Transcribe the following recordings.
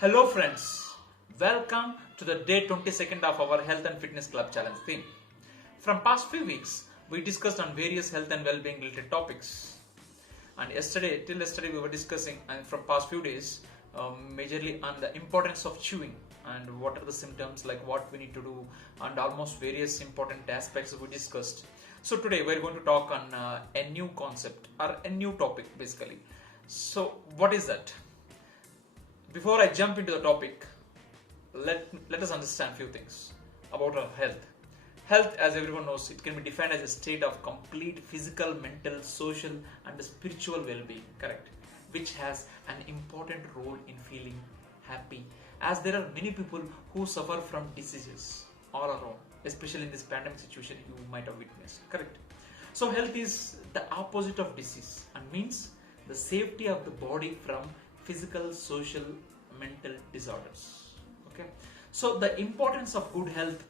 Hello friends, welcome to the day 22nd of our Health and Fitness Club Challenge theme. From past few weeks, we discussed on various health and well-being related topics. And till yesterday we were discussing, and from past few days, majorly on the importance of chewing and what are the symptoms, like what we need to do, and almost various important aspects we discussed. So today we're going to talk on a new concept or a new topic basically. So what is that? Before I jump into the topic, let us understand few things about our health. Health, as everyone knows, it can be defined as a state of complete physical, mental, social, and spiritual well-being, correct? Which has an important role in feeling happy, as there are many people who suffer from diseases all around, especially in this pandemic situation you might have witnessed, correct? So health is the opposite of disease and means the safety of the body from physical, social, mental disorders. Okay, so the importance of good health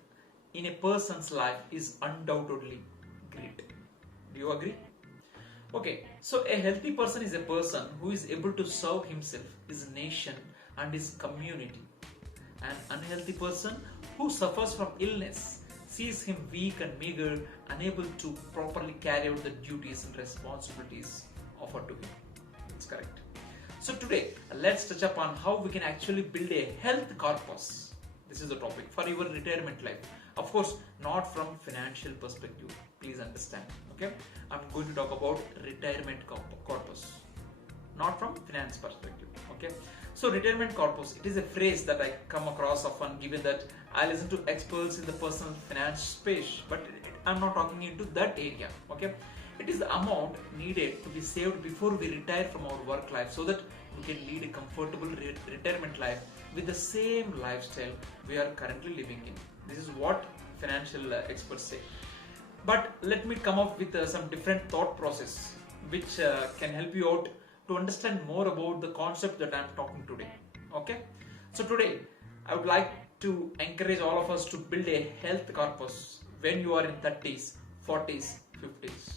in a person's life is undoubtedly great. Do you agree? Okay, so a healthy person is a person who is able to serve himself, his nation, and his community. An unhealthy person who suffers from illness sees him weak and meager, unable to properly carry out the duties and responsibilities offered to him. That's correct. So today, let's touch upon how we can actually build a health corpus. This is the topic for your retirement life. Of course, not from financial perspective. Please understand. Okay, I'm going to talk about retirement corpus, not from finance perspective. Okay, so retirement corpus. It is a phrase that I come across often, given that I listen to experts in the personal finance space, but I'm not talking into that area. Okay. It is the amount needed to be saved before we retire from our work life so that we can lead a comfortable retirement life with the same lifestyle we are currently living in. This is what financial experts say. But let me come up with some different thought process which can help you out to understand more about the concept that I am talking today. Okay? So today I would like to encourage all of us to build a health corpus when you are in 30s, 40s, 50s.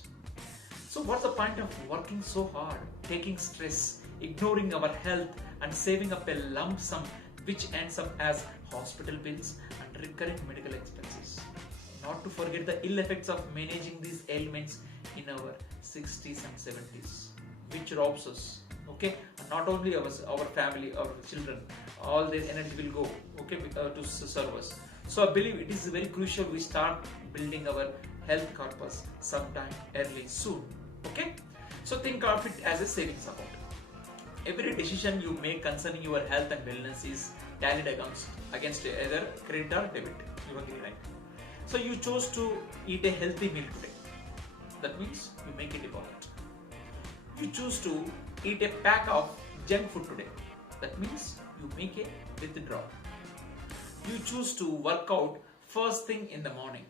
So what's the point of working so hard, taking stress, ignoring our health and saving up a lump sum which ends up as hospital bills and recurrent medical expenses? Not to forget the ill effects of managing these ailments in our 60s and 70s, which robs us, okay? And not only our family, our children, all their energy will go, okay, to serve us. So I believe it is very crucial we start building our health corpus sometime early soon. Okay, so think of it as a savings account. Every decision you make concerning your health and wellness is tallied against either credit or debit. You agree, right? So you chose to eat a healthy meal today. That means you make a deposit. You choose to eat a pack of junk food today. That means you make a withdrawal. You choose to work out first thing in the morning.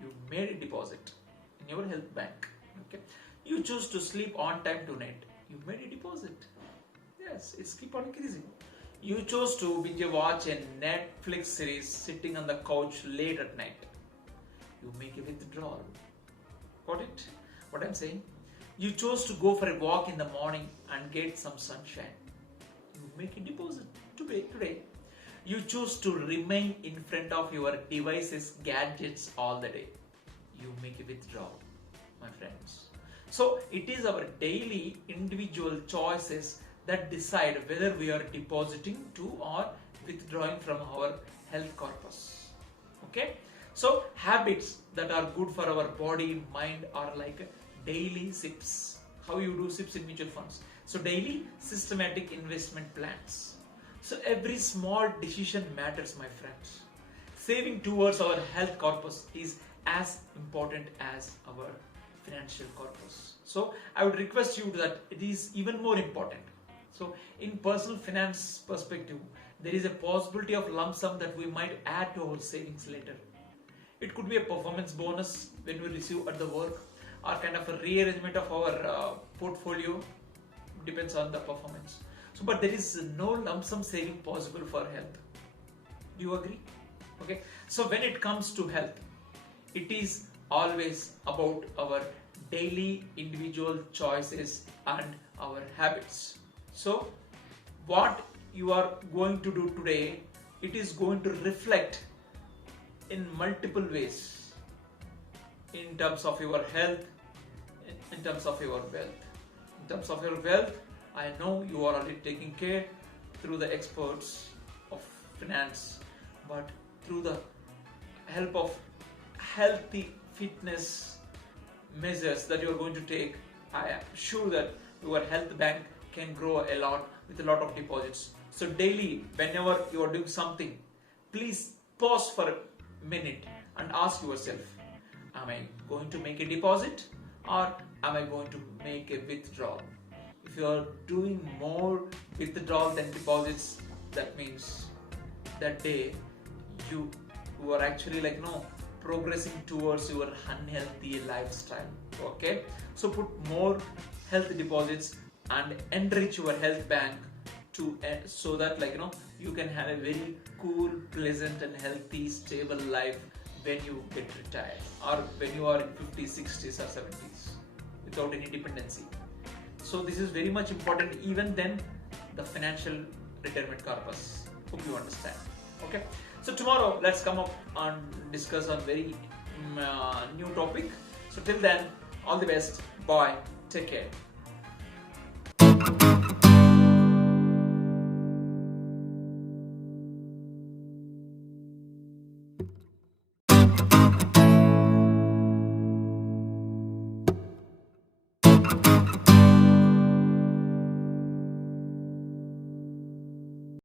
You made a deposit in your health bank. Okay. You choose to sleep on time tonight. You made a deposit. Yes, it's keep on increasing. You chose to binge watch a Netflix series sitting on the couch late at night. You make a withdrawal. Got it? What I'm saying? You chose to go for a walk in the morning and get some sunshine. You make a deposit today. You choose to remain in front of your devices, gadgets all the day. You make a withdrawal, my friends. So it is our daily individual choices that decide whether we are depositing to or withdrawing from our health corpus. Okay? So habits that are good for our body, mind are like daily SIPs. How you do SIPs in mutual funds? So daily systematic investment plans. So every small decision matters, my friends. Saving towards our health corpus is as important as our financial corpus. So I would request you that it is even more important. So in personal finance perspective, there is a possibility of lump sum that we might add to our savings later. It could be a performance bonus when we receive at the work, or kind of a rearrangement of our portfolio, depends on the performance. So but there is no lump sum saving possible for health. Do you agree? Okay. So when it comes to health, it is always about our daily individual choices and our habits. So what you are going to do today, it is going to reflect in multiple ways in terms of your health, in terms of your wealth. In terms of your wealth, I know you are already taking care through the experts of finance, but through the help of healthy fitness measures that you are going to take, I am sure that your health bank can grow a lot with a lot of deposits. So daily, whenever you are doing something, please pause for a minute and ask yourself, am I going to make a deposit or am I going to make a withdrawal? If you are doing more withdrawal than deposits, that means that day you are actually progressing towards your unhealthy lifestyle. Okay, so put more health deposits and enrich your health bank to so that you can have a very cool, pleasant and healthy, stable life when you get retired or when you are in 50s, 60s or 70s without any dependency. So this is very much important, even then the financial retirement corpus. Hope you understand. Okay, so tomorrow let's come up and discuss on very new topic. So till then, all the best. Bye. Take care.